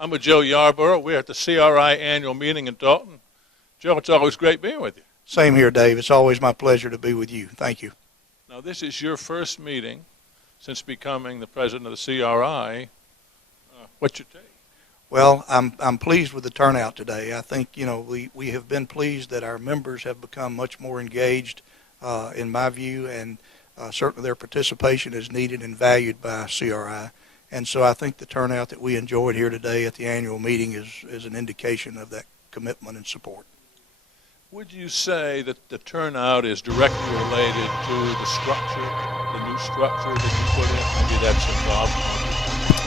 I'm with Joe Yarbrough. We're at the CRI annual meeting in Dalton. Joe, it's always great being with you. Same here, Dave. It's always my pleasure to be with you. Thank you. Now, this is your first meeting since becoming the president of the CRI. What's your take? Well, I'm pleased with the turnout today. I think, we have been pleased that our members have become much more engaged, in my view, and certainly their participation is needed and valued by CRI. And so I think the turnout that we enjoyed here today at the annual meeting is an indication of that commitment and support. Would you say that the turnout is directly related to the structure, the new structure that you put in? Maybe that's involved.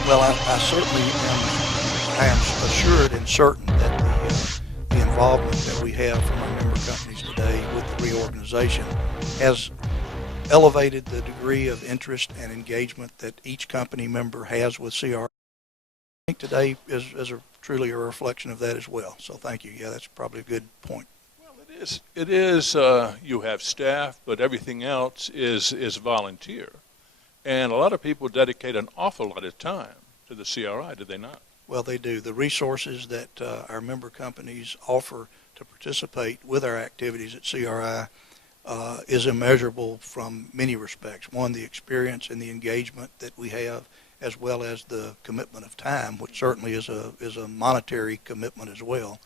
Well, I certainly am assured and certain that the involvement that we have from our member companies today with the reorganization has elevated the degree of interest and engagement that each company member has with CRI. I think today is truly a reflection of that as well. So thank you. Yeah, that's probably a good point. Well, it is. You have staff, but everything else is volunteer. And a lot of people dedicate an awful lot of time to the CRI, do they not? Well, they do. The resources that our member companies offer to participate with our activities at CRI is immeasurable from many respects. One, the experience and the engagement that we have, as well as the commitment of time, which certainly is a monetary commitment as well.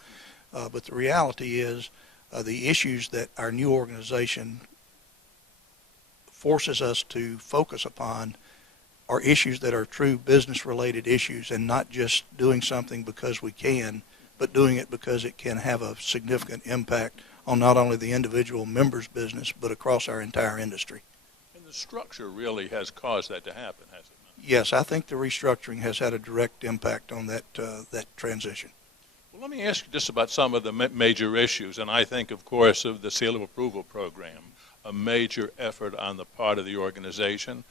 But the reality is the issues that our new organization forces us to focus upon are issues that are true business-related issues, and not just doing something because we can, but doing it because it can have a significant impact on not only the individual member's business, but across our entire industry. And the structure really has caused that to happen, hasn't it? Yes, I think the restructuring has had a direct impact on that transition. Well, let me ask you just about some of the major issues, and I think, of course, of the seal of approval program, a major effort on the part of the organization.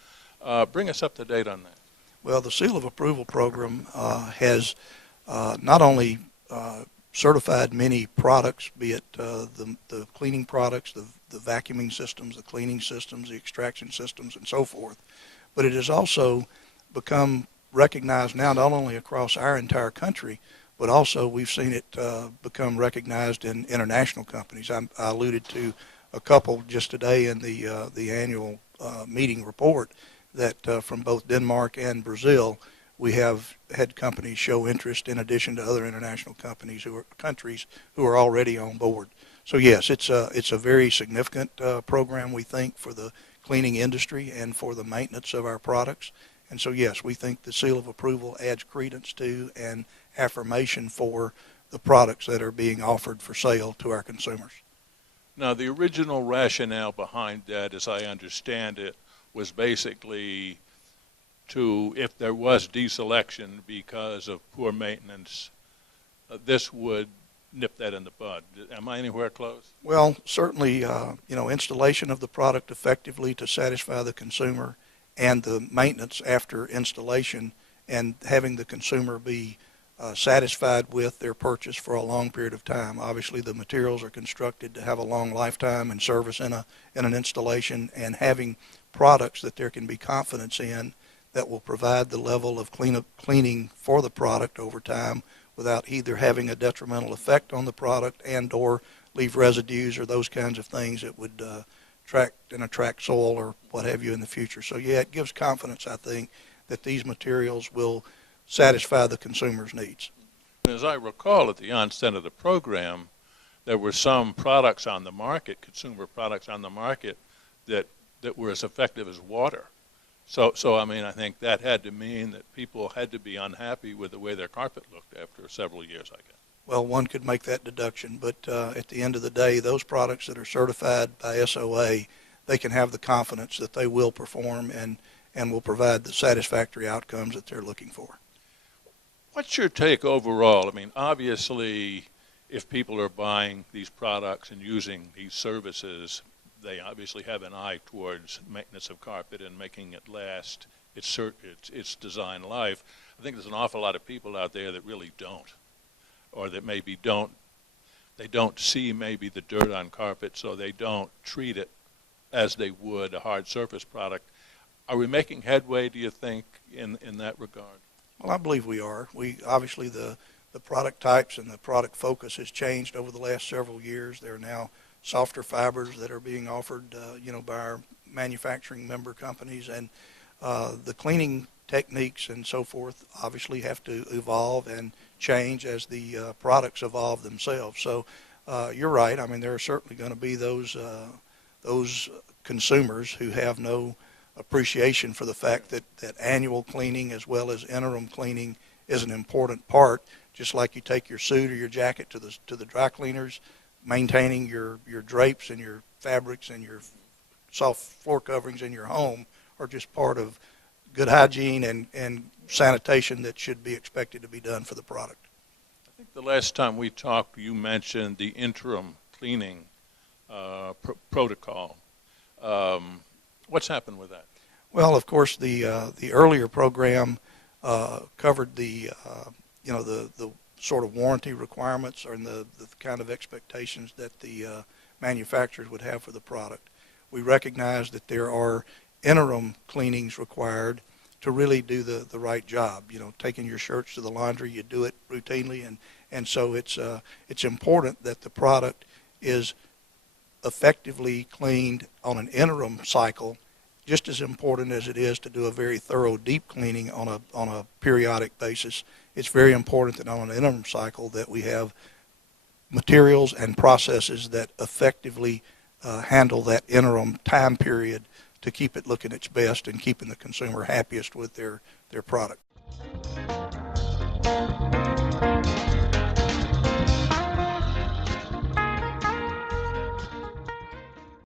Bring us up to date on that. Well, the seal of approval program has not only certified many products, be it the cleaning products, the vacuuming systems, the cleaning systems, the extraction systems, and so forth, but it has also become recognized now not only across our entire country, but also we've seen it become recognized in international companies. I alluded to a couple just today in the annual meeting report that from both Denmark and Brazil, we have had companies show interest in addition to other international countries who are already on board. So yes, it's a very significant program, we think, for the cleaning industry and for the maintenance of our products. And so yes, we think the seal of approval adds credence to and affirmation for the products that are being offered for sale to our consumers. Now, the original rationale behind that, as I understand it, was basically to, if there was deselection because of poor maintenance, this would nip that in the bud. Am I anywhere close? Well, certainly, installation of the product effectively to satisfy the consumer and the maintenance after installation and having the consumer be satisfied with their purchase for a long period of time. Obviously, the materials are constructed to have a long lifetime and service in an installation, and having products that there can be confidence in that will provide the level of cleaning for the product over time without either having a detrimental effect on the product and or leave residues or those kinds of things that would attract soil or what have you in the future. So yeah, it gives confidence, I think, that these materials will satisfy the consumer's needs. As I recall, at the onset of the program, there were some products on the market, consumer products on the market, that were as effective as water. So I mean, I think that had to mean that people had to be unhappy with the way their carpet looked after several years, I guess. Well, one could make that deduction, but at the end of the day, those products that are certified by SOA, they can have the confidence that they will perform and will provide the satisfactory outcomes that they're looking for. What's your take overall? I mean, obviously, if people are buying these products and using these services, they obviously have an eye towards maintenance of carpet and making it last its design life. I think there's an awful lot of people out there that really don't, or that maybe they don't see maybe the dirt on carpet, so they don't treat it as they would a hard surface product. Are we making headway, do you think, in that regard? Well, I believe we are. We obviously the product types and the product focus has changed over the last several years. There are now softer fibers that are being offered, by our manufacturing member companies, and the cleaning techniques and so forth obviously have to evolve and change as the products evolve themselves. So you're right. I mean, there are certainly going to be those consumers who have no appreciation for the fact that annual cleaning as well as interim cleaning is an important part. Just like you take your suit or your jacket to the dry cleaners, maintaining your drapes and your fabrics and your soft floor coverings in your home are just part of good hygiene and sanitation that should be expected to be done for the product. I think the last time we talked, you mentioned the interim cleaning protocol. What's happened with that? Well, of course, the earlier program covered the sort of warranty requirements and the kind of expectations that the manufacturers would have for the product. We recognize that there are interim cleanings required to really do the right job. Taking your shirts to the laundry, you do it routinely, and so it's important that the product is effectively cleaned on an interim cycle, just as important as it is to do a very thorough deep cleaning on a periodic basis. It's very important that on an interim cycle that we have materials and processes that effectively handle that interim time period to keep it looking its best and keeping the consumer happiest with their product.